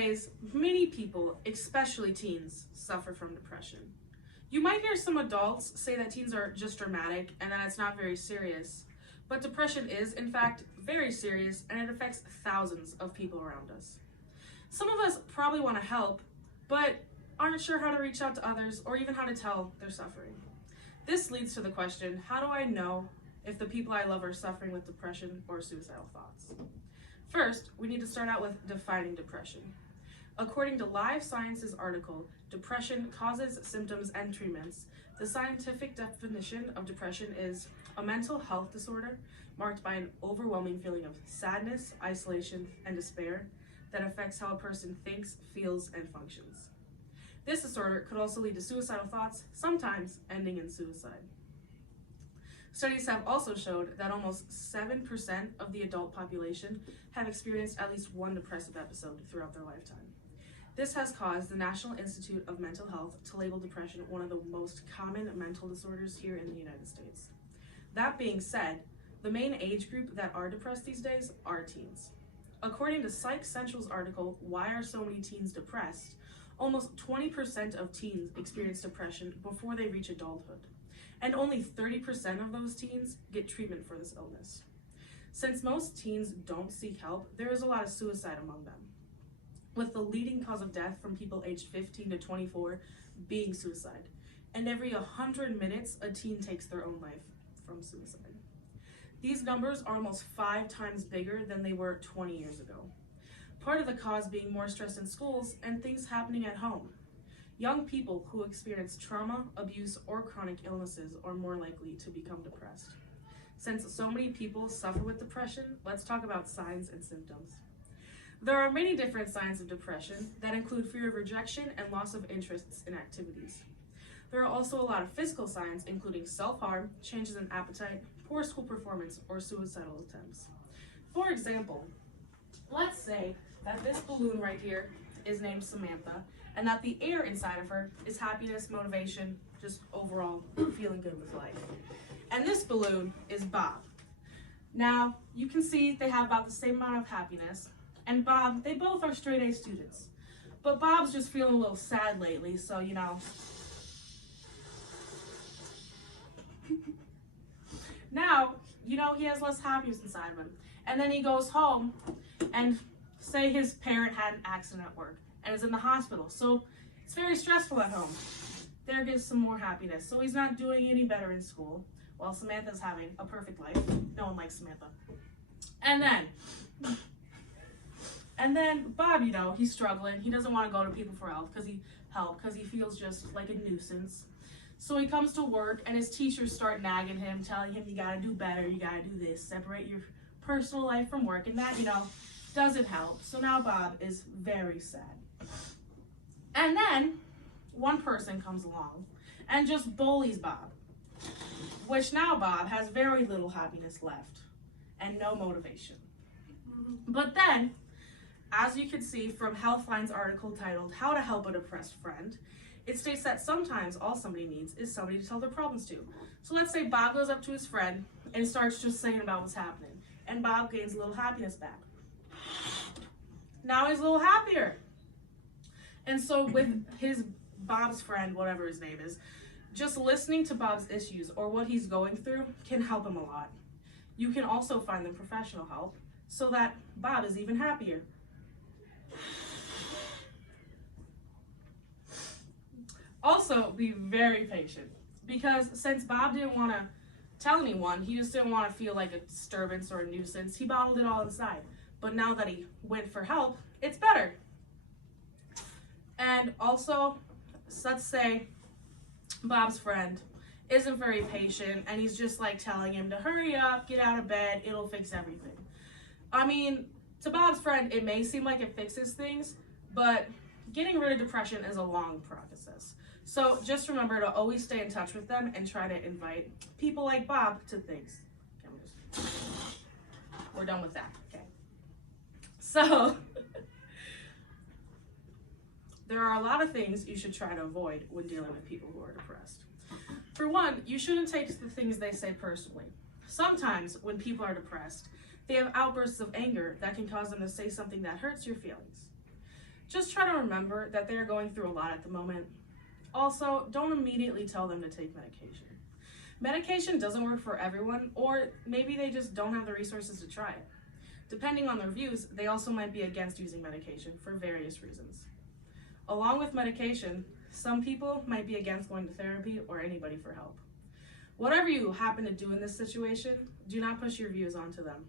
days, many people, especially teens, suffer from depression. You might hear some adults say that teens are just dramatic and that it's not very serious, but depression is, in fact, very serious and it affects thousands of people around us. Some of us probably want to help, but aren't sure how to reach out to others or even how to tell they're suffering. This leads to the question, how do I know if the people I love are suffering with depression or suicidal thoughts? First, we need to start out with defining depression. According to Live Sciences article, Depression Causes, Symptoms, and Treatments, the scientific definition of depression is a mental health disorder marked by an overwhelming feeling of sadness, isolation, and despair that affects how a person thinks, feels, and functions. This disorder could also lead to suicidal thoughts, sometimes ending in suicide. Studies have also showed that almost 7% of the adult population have experienced at least one depressive episode throughout their lifetime. This has caused the National Institute of Mental Health to label depression one of the most common mental disorders here in the United States. That being said, the main age group that are depressed these days are teens. According to Psych Central's article, Why Are So Many Teens Depressed?, almost 20% of teens experience depression before they reach adulthood, and only 30% of those teens get treatment for this illness. Since most teens don't seek help, there is a lot of suicide among them, with the leading cause of death from people aged 15 to 24 being suicide. And every 100 minutes, a teen takes their own life from suicide. These numbers are almost 5 times bigger than they were 20 years ago. Part of the cause being more stress in schools and things happening at home. Young people who experience trauma, abuse, or chronic illnesses are more likely to become depressed. Since so many people suffer with depression, let's talk about signs and symptoms. There are many different signs of depression that include fear of rejection and loss of interests in activities. There are also a lot of physical signs, including self-harm, changes in appetite, poor school performance, or suicidal attempts. For example, let's say that this balloon right here is named Samantha, and that the air inside of her is happiness, motivation, just overall feeling good with life. And this balloon is Bob. Now, you can see they have about the same amount of happiness, and Bob, they both are straight A students. But Bob's just feeling a little sad lately, so now, he has less happiness inside of him. And then he goes home, and say his parent had an accident at work and is in the hospital. So it's very stressful at home. There gives some more happiness. So he's not doing any better in school while Samantha's having a perfect life. No one likes Samantha. And then Bob, he's struggling. He doesn't want to go to people for help because he feels just like a nuisance. So he comes to work and his teachers start nagging him, telling him you gotta do better, you gotta do this, separate your personal life from work, and that, doesn't help. So now Bob is very sad. And then one person comes along and just bullies Bob, which now Bob has very little happiness left and no motivation. But then, as you can see from Healthline's article titled How to Help a Depressed Friend, it states that sometimes all somebody needs is somebody to tell their problems to. So let's say Bob goes up to his friend and starts just saying about what's happening, and Bob gains a little happiness back. Now he's a little happier. And so with Bob's friend, whatever his name is, just listening to Bob's issues or what he's going through can help him a lot. You can also find them professional help so that Bob is even happier. Also, be very patient, because since Bob didn't want to tell anyone, he just didn't want to feel like a disturbance or a nuisance, he bottled it all inside. But now that he went for help, it's better. And also, let's say Bob's friend isn't very patient and he's just like telling him to hurry up, get out of bed, it'll fix everything. I mean, to Bob's friend, it may seem like it fixes things, but getting rid of depression is a long process. So just remember to always stay in touch with them and try to invite people like Bob to things. Okay, we're done with that, okay? So, there are a lot of things you should try to avoid when dealing with people who are depressed. For one, you shouldn't take the things they say personally. Sometimes when people are depressed, they have outbursts of anger that can cause them to say something that hurts your feelings. Just try to remember that they are going through a lot at the moment. Also, don't immediately tell them to take medication. Medication doesn't work for everyone, or maybe they just don't have the resources to try it. Depending on their views, they also might be against using medication for various reasons. Along with medication, some people might be against going to therapy or anybody for help. Whatever you happen to do in this situation, do not push your views onto them.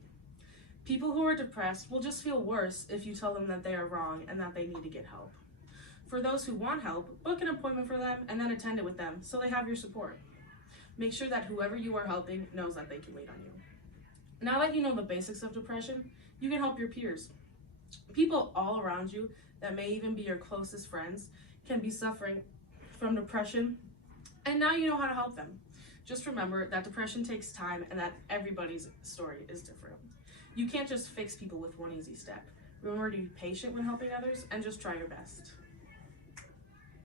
People who are depressed will just feel worse if you tell them that they are wrong and that they need to get help. For those who want help, book an appointment for them and then attend it with them so they have your support. Make sure that whoever you are helping knows that they can wait on you. Now that you know the basics of depression, you can help your peers. People all around you that may even be your closest friends can be suffering from depression, and now you know how to help them. Just remember that depression takes time and that everybody's story is different. You can't just fix people with one easy step. Remember to be patient when helping others and just try your best.